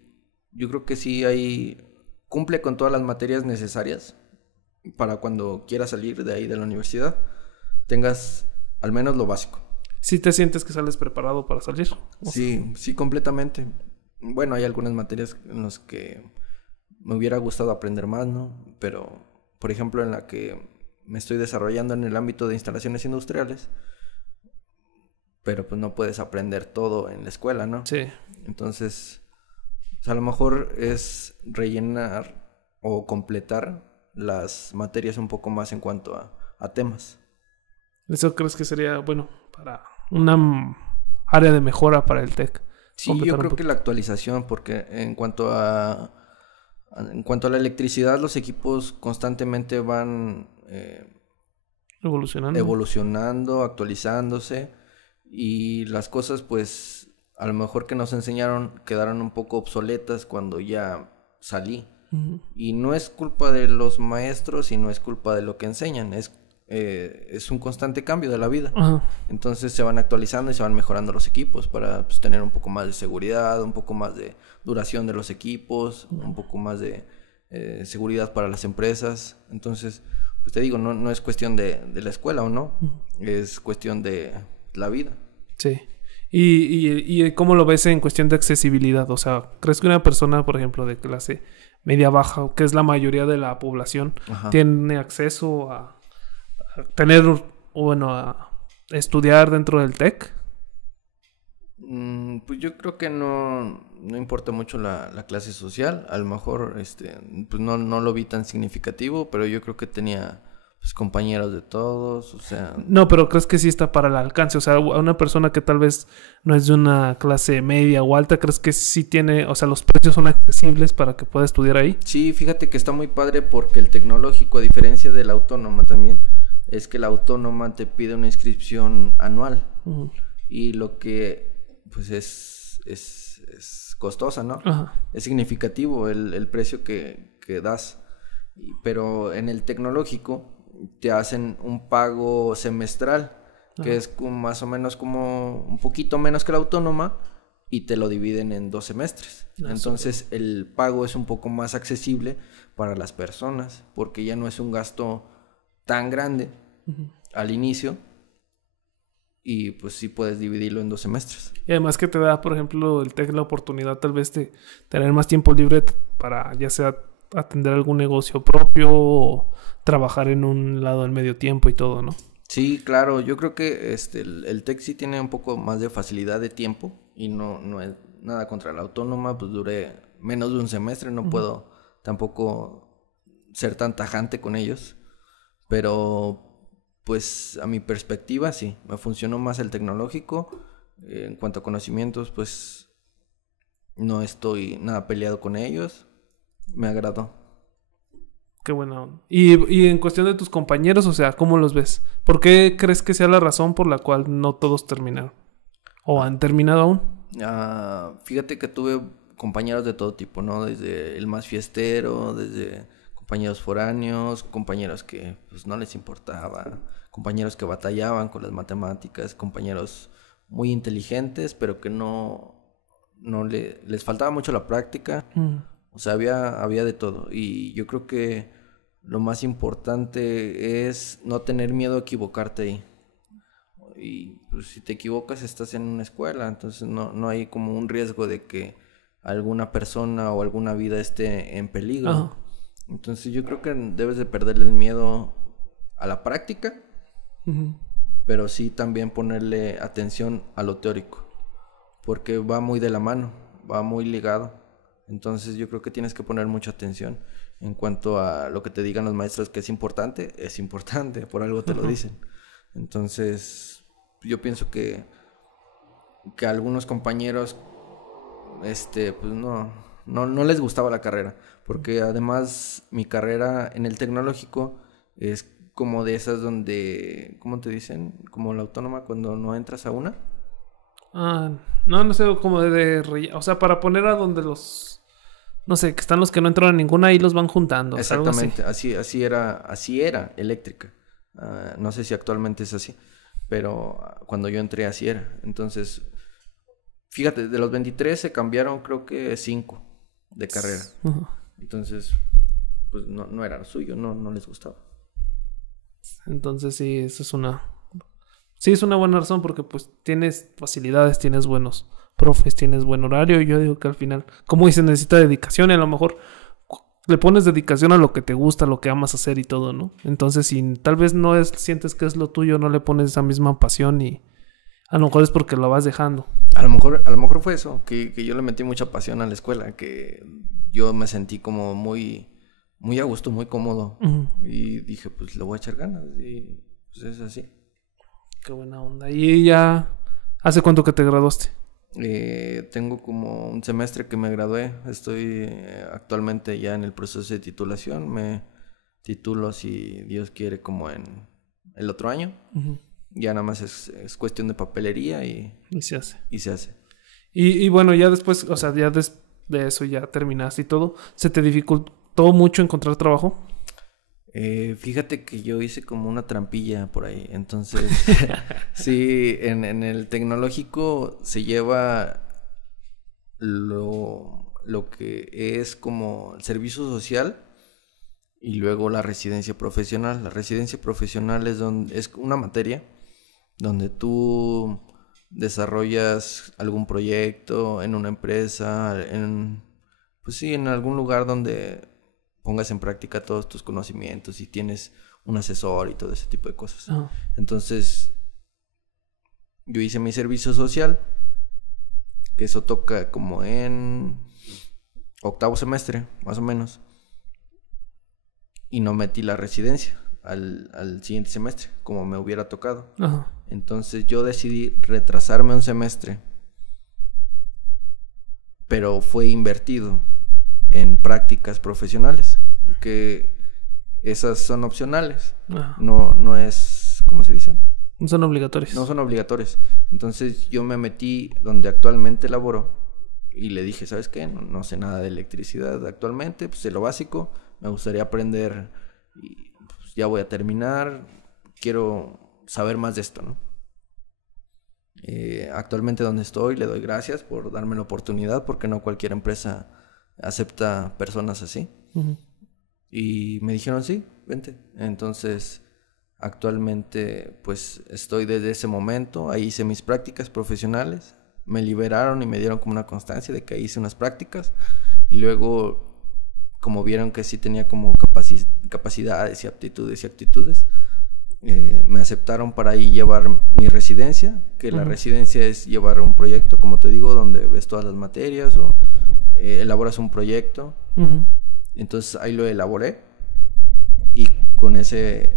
yo creo que sí hay cumple con todas las materias necesarias para cuando quieras salir de ahí de la universidad, tengas al menos lo básico. ¿Sí te sientes que sales preparado para salir? Sí, sí, completamente. Bueno, hay algunas materias en las que me hubiera gustado aprender más, ¿no? Pero, por ejemplo, en la que me estoy desarrollando en el ámbito de instalaciones industriales, pero pues no puedes aprender todo en la escuela, ¿no? Sí. Entonces, pues, a lo mejor es rellenar o completar las materias un poco más en cuanto a temas. ¿Eso crees que sería, bueno, para una área de mejora para el TEC? Sí, yo creo que la actualización, porque en cuanto a la electricidad, los equipos constantemente van evolucionando, actualizándose, y las cosas, pues, a lo mejor que nos enseñaron quedaron un poco obsoletas cuando ya salí. Uh-huh. Y no es culpa de los maestros y no es culpa de lo que enseñan, es un constante cambio de la vida. Uh-huh. Entonces se van actualizando y se van mejorando los equipos para, pues, tener un poco más de seguridad, un poco más de duración de los equipos, uh-huh, un poco más de seguridad para las empresas. Entonces, pues te digo, no es cuestión de la escuela o no, uh-huh, es cuestión de la vida. Sí. ¿Y cómo lo ves en cuestión de accesibilidad? O sea, ¿crees que una persona, por ejemplo, de clase media baja, que es la mayoría de la población, ajá, tiene acceso a tener, bueno, a estudiar dentro del TEC? Pues yo creo que no importa mucho la clase social. A lo mejor pues no lo vi tan significativo, pero yo creo que tenía, pues, compañeros de todos, o sea... No, pero ¿crees que sí está para el alcance? O sea, a una persona que tal vez no es de una clase media o alta, ¿crees que sí tiene, o sea, los precios son accesibles para que pueda estudiar ahí? Sí, fíjate que está muy padre porque el tecnológico, a diferencia de la autónoma también, es que la autónoma te pide una inscripción anual. Uh-huh. Y lo que, pues, es costosa, ¿no? Uh-huh. Es significativo el precio que das. Pero en el tecnológico te hacen un pago semestral, que uh-huh, es como más o menos como un poquito menos que la autónoma, y te lo dividen en 2 semestres. Entonces el pago es un poco más accesible para las personas, porque ya no es un gasto tan grande, uh-huh, al inicio, y pues sí puedes dividirlo en 2 semestres. Y además que te da, por ejemplo, el TEC la oportunidad tal vez de tener más tiempo libre para ya sea atender algún negocio propio o trabajar en un lado en medio tiempo y todo, ¿no? Sí, claro, yo creo que el TEC sí tiene un poco más de facilidad de tiempo y no es nada contra la autónoma, pues duré menos de un semestre, no uh-huh, puedo tampoco ser tan tajante con ellos, pero pues a mi perspectiva sí, me funcionó más el tecnológico. En cuanto a conocimientos, pues no estoy nada peleado con ellos, me agradó. Qué bueno. Y en cuestión de tus compañeros, o sea, ¿cómo los ves? ¿Por qué crees que sea la razón por la cual no todos terminaron? ¿O han terminado aún? Fíjate que tuve compañeros de todo tipo, ¿no? Desde el más fiestero, desde compañeros foráneos, compañeros que, pues, no les importaba, compañeros que batallaban con las matemáticas, compañeros muy inteligentes, pero que les faltaba mucho la práctica. O sea, había de todo. Y yo creo que lo más importante es no tener miedo a equivocarte ahí. Y pues, si te equivocas, estás en una escuela, entonces no hay como un riesgo de que alguna persona o alguna vida esté en peligro. Uh-huh. Entonces yo creo que debes de perderle el miedo a la práctica, uh-huh, pero sí también ponerle atención a lo teórico, porque va muy de la mano, va muy ligado. Entonces yo creo que tienes que poner mucha atención en cuanto a lo que te digan los maestros que es importante, por algo te lo dicen. Entonces yo pienso que a algunos compañeros pues no les gustaba la carrera, porque además mi carrera en el tecnológico es como de esas donde, ¿cómo te dicen? Como la autónoma cuando no entras a una. No sé, como o sea, para poner a donde los... No sé, que están los que no entraron a ninguna y los van juntando. Exactamente, así era eléctrica. No sé si actualmente es así, pero cuando yo entré así era. Entonces, fíjate, de los 23 se cambiaron creo que 5 de carrera. Uh-huh. Entonces, pues no era lo suyo, no les gustaba. Entonces sí, eso es una... Sí, es una buena razón porque pues tienes facilidades, tienes buenos profes, tienes buen horario. Y yo digo que al final, como dices, necesita dedicación y a lo mejor le pones dedicación a lo que te gusta, a lo que amas hacer y todo, ¿no? Entonces, si tal vez sientes que es lo tuyo, no le pones esa misma pasión y a lo mejor es porque lo vas dejando. A lo mejor fue eso, que yo le metí mucha pasión a la escuela, que yo me sentí como muy a gusto, muy cómodo. Uh-huh. Y dije, pues le voy a echar ganas. Y pues es así. Qué buena onda. ¿Y ya hace cuánto que te graduaste? Tengo como un semestre que me gradué. Estoy actualmente ya en el proceso de titulación. Me titulo, si Dios quiere, como en el otro año. Uh-huh. Ya nada más es cuestión de papelería y se hace. Y se hace. Y bueno, ya después, o sea, ya de eso ya terminaste y todo. ¿Se te dificultó mucho encontrar trabajo? Fíjate que yo hice como una trampilla por ahí. Entonces, sí, en el tecnológico se lleva lo que es como el servicio social y luego la residencia profesional. La residencia profesional es una materia donde tú desarrollas algún proyecto en una empresa, pues sí, en algún lugar donde pongas en práctica todos tus conocimientos y tienes un asesor y todo ese tipo de cosas. Uh-huh. Entonces, yo hice mi servicio social, que eso toca como en octavo semestre, más o menos, y no metí la residencia al siguiente semestre, como me hubiera tocado. Uh-huh. Entonces yo decidí retrasarme un semestre, pero fue invertido en prácticas profesionales, que esas son opcionales. Uh-huh. No es, ¿cómo se dice? No son obligatorias. No son obligatorias. Entonces yo me metí donde actualmente laboro y le dije, ¿sabes qué? No sé nada de electricidad actualmente, pues sé lo básico, me gustaría aprender y pues ya voy a terminar, quiero saber más de esto, ¿no? Actualmente donde estoy le doy gracias por darme la oportunidad, porque no cualquier empresa acepta personas así. Uh-huh. Y me dijeron, sí, vente. Entonces, actualmente, pues, estoy desde ese momento. Ahí hice mis prácticas profesionales. Me liberaron y me dieron como una constancia de que ahí hice unas prácticas. Y luego, como vieron que sí tenía como capacidades y aptitudes y actitudes, me aceptaron para ahí llevar mi residencia. Que uh-huh. La residencia es llevar un proyecto, como te digo, donde ves todas las materias o elaboras un proyecto. Uh-huh. Entonces ahí lo elaboré y con ese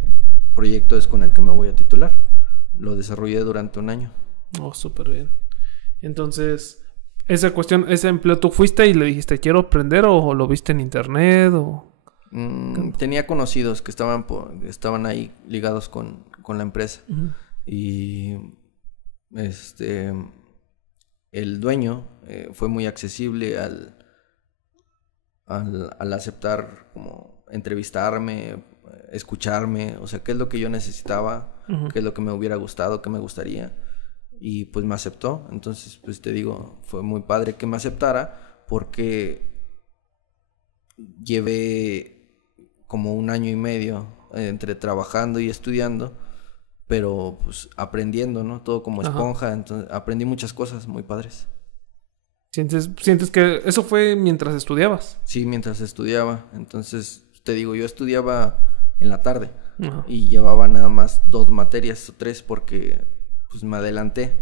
proyecto es con el que me voy a titular. Lo desarrollé durante un año. Oh, súper bien. Entonces, ese empleo, ¿tú fuiste y le dijiste quiero aprender o lo viste en internet o...? Tenía conocidos que estaban ahí ligados con la empresa. Uh-huh. Y el dueño fue muy accesible al aceptar como entrevistarme, escucharme, o sea, qué es lo que yo necesitaba, uh-huh. qué es lo que me hubiera gustado, qué me gustaría, y pues me aceptó. Entonces, pues te digo, fue muy padre que me aceptara, porque llevé como un año y medio entre trabajando y estudiando, pero pues aprendiendo, ¿no? Todo como esponja. Ajá. Entonces aprendí muchas cosas muy padres. ¿Sientes que eso fue mientras estudiabas? Sí, mientras estudiaba. Entonces, te digo, yo estudiaba en la tarde. Ajá. Y llevaba nada más 2 materias o 3 porque pues me adelanté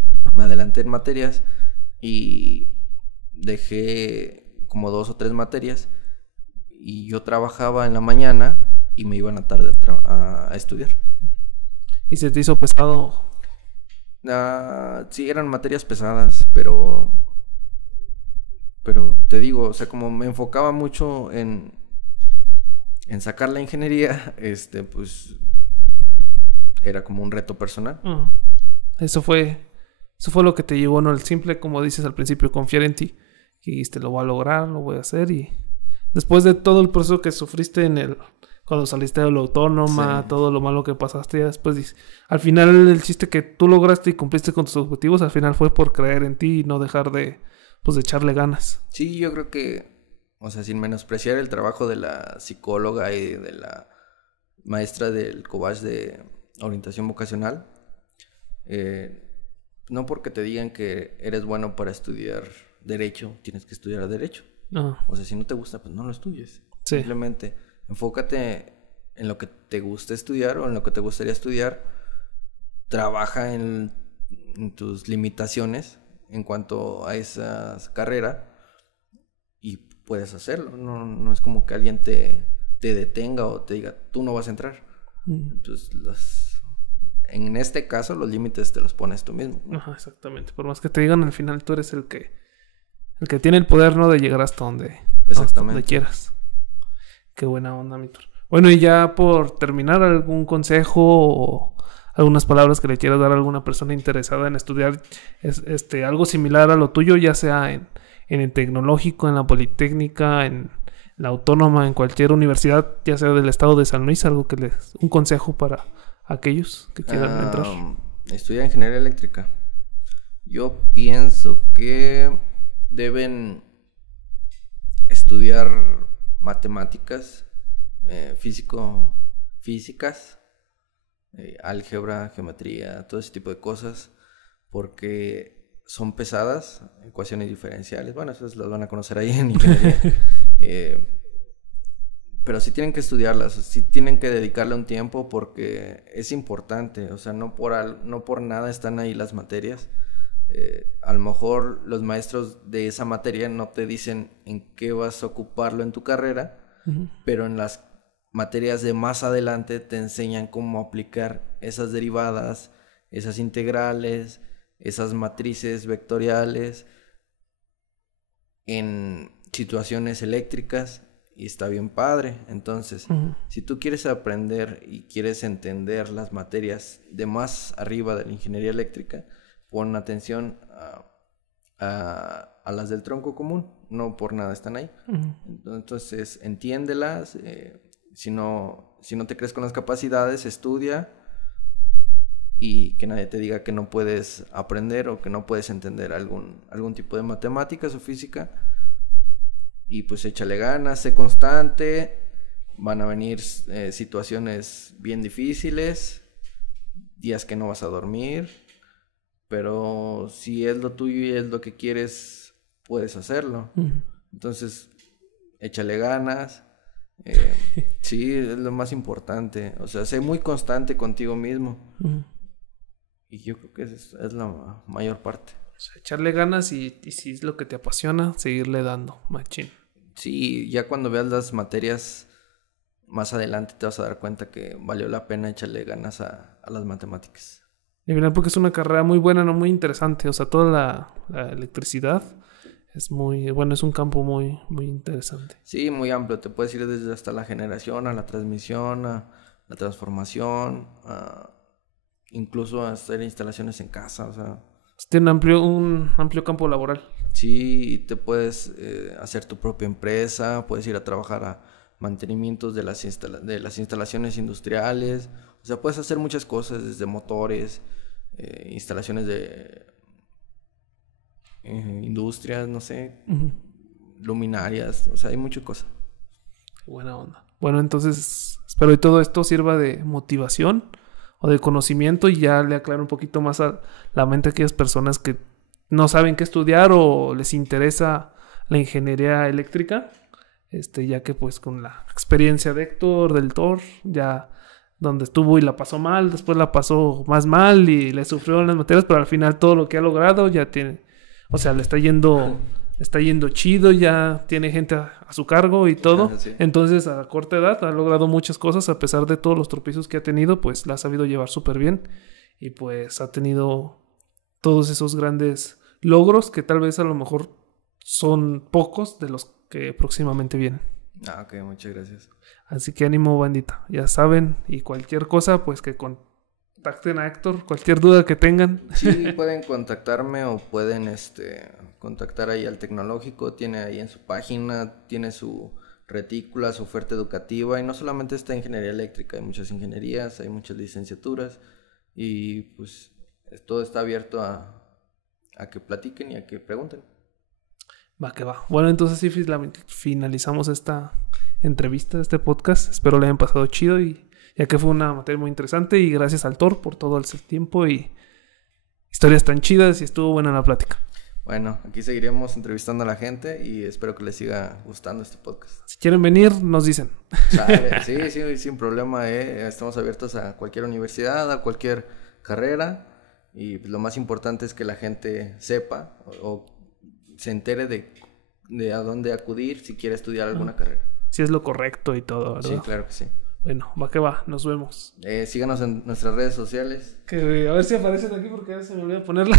en materias y dejé como 2 o 3 materias y yo trabajaba en la mañana y me iba en la tarde a estudiar. ¿Y se te hizo pesado? Sí, eran materias pesadas, pero te digo, o sea, como me enfocaba mucho en sacar la ingeniería, pues era como un reto personal. Uh-huh. Eso fue lo que te llevó, ¿no? El simple, como dices al principio, confiar en ti. Y dijiste, lo voy a lograr, lo voy a hacer. Y después de todo el proceso que sufriste cuando saliste de la autónoma, sí, todo lo malo que pasaste, ya después dices, al final el chiste que tú lograste y cumpliste con tus objetivos, al final fue por creer en ti y no dejar de echarle ganas. Sí, yo creo que o sea, sin menospreciar el trabajo de la psicóloga y de la maestra del COBACH de orientación vocacional, no porque te digan que eres bueno para estudiar derecho, tienes que estudiar derecho. No. O sea, si no te gusta, pues no lo estudies. Sí. Simplemente enfócate en lo que te gusta estudiar o en lo que te gustaría estudiar. Trabaja en tus limitaciones en cuanto a esa carrera y puedes hacerlo. No es como que alguien te detenga o te diga, tú no vas a entrar. Entonces, en este caso, los límites te los pones tú mismo. Ajá, exactamente. Por más que te digan, al final tú eres el que tiene el poder, ¿no? De llegar hasta donde quieras. Qué buena onda, Mitor. Bueno, y ya por terminar, ¿algún consejo o algunas palabras que le quieras dar a alguna persona interesada en estudiar algo similar a lo tuyo, ya sea en el tecnológico, en la politécnica, en la autónoma, en cualquier universidad, ya sea del estado de San Luis, un consejo para aquellos que quieran entrar? Estudiar ingeniería eléctrica. Yo pienso que deben estudiar matemáticas, físicas, álgebra, geometría, todo ese tipo de cosas, porque son pesadas, ecuaciones diferenciales, bueno, esas las van a conocer ahí en ingeniería, pero sí tienen que estudiarlas, sí tienen que dedicarle un tiempo porque es importante, o sea, no por nada están ahí las materias. A lo mejor los maestros de esa materia no te dicen en qué vas a ocuparlo en tu carrera, pero en las materias de más adelante te enseñan cómo aplicar esas derivadas, esas integrales, esas matrices vectoriales en situaciones eléctricas y está bien padre. Entonces, si tú quieres aprender y quieres entender las materias de más arriba de la ingeniería eléctrica, pon atención a las del tronco común, no por nada están ahí. Entonces, entiéndelas. Si no te crees con las capacidades, estudia y que nadie te diga que no puedes aprender o que no puedes entender algún tipo de matemáticas o física. Y pues échale ganas, sé constante. Van a venir situaciones bien difíciles, días que no vas a dormir, pero si es lo tuyo y es lo que quieres, puedes hacerlo. Entonces, échale ganas. Sí, es lo más importante. O sea, sé muy constante contigo mismo. Y yo creo que es la mayor parte. O sea, echarle ganas y si es lo que te apasiona, seguirle dando, machín. Sí, ya cuando veas las materias más adelante te vas a dar cuenta que valió la pena echarle ganas a las matemáticas. Y final porque es una carrera muy buena, no muy interesante. O sea, toda la electricidad es muy... Bueno, es un campo muy, muy interesante. Sí, muy amplio. Te puedes ir desde hasta la generación, a la transmisión, a la transformación, incluso a hacer instalaciones en casa, o sea... Tiene un amplio campo laboral. Sí, te puedes hacer tu propia empresa, puedes ir a trabajar a mantenimientos de las instalaciones industriales. O sea, puedes hacer muchas cosas, desde motores, instalaciones de industrias, no sé, luminarias, o sea, hay muchas cosas. Buena onda. Bueno, entonces espero que todo esto sirva de motivación o de conocimiento y ya le aclaro un poquito más a la mente a aquellas personas que no saben qué estudiar o les interesa la ingeniería eléctrica, ya que pues con la experiencia de Héctor, del Thor, ya donde estuvo y la pasó mal, después la pasó más mal y le sufrió en las materias, pero al final todo lo que ha logrado ya tiene, o sea, le está yendo chido, ya tiene gente a su cargo y todo. Sí. Entonces, a corta edad ha logrado muchas cosas, a pesar de todos los tropiezos que ha tenido, pues la ha sabido llevar súper bien y pues ha tenido todos esos grandes logros que tal vez a lo mejor son pocos de los que próximamente vienen. Ok, muchas gracias. Así que ánimo, bandita, ya saben, y cualquier cosa, pues que contacten a Héctor, cualquier duda que tengan. Sí, pueden contactarme o pueden contactar ahí al tecnológico, tiene ahí en su página, tiene su retícula, su oferta educativa, y no solamente está ingeniería eléctrica, hay muchas ingenierías, hay muchas licenciaturas, y pues todo está abierto a que platiquen y a que pregunten. Va que va. Bueno, entonces sí finalizamos esta entrevista, este podcast. Espero le hayan pasado chido y ya que fue una materia muy interesante y gracias al Thor por todo el tiempo y historias tan chidas y estuvo buena la plática. Bueno, aquí seguiremos entrevistando a la gente y espero que les siga gustando este podcast. Si quieren venir, nos dicen. Sale. Sí, sin problema, estamos abiertos a cualquier universidad, a cualquier carrera y lo más importante es que la gente sepa o se entere de a dónde acudir si quiere estudiar alguna carrera. Si es lo correcto y todo, ¿verdad? Sí, claro que sí. Bueno, va que va, nos vemos. Síganos en nuestras redes sociales. Que a ver si aparecen aquí porque a veces se me olvida ponerla.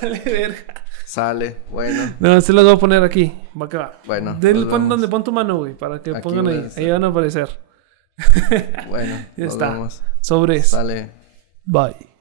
Dale, verga. Sale, bueno. No, se las voy a poner aquí, va que va. Bueno. Donde pon tu mano, güey, para que Aquí pongan ahí. vas a Ahí van a aparecer. Bueno, Ya nos está. vemos. Sobres. Sale. Bye.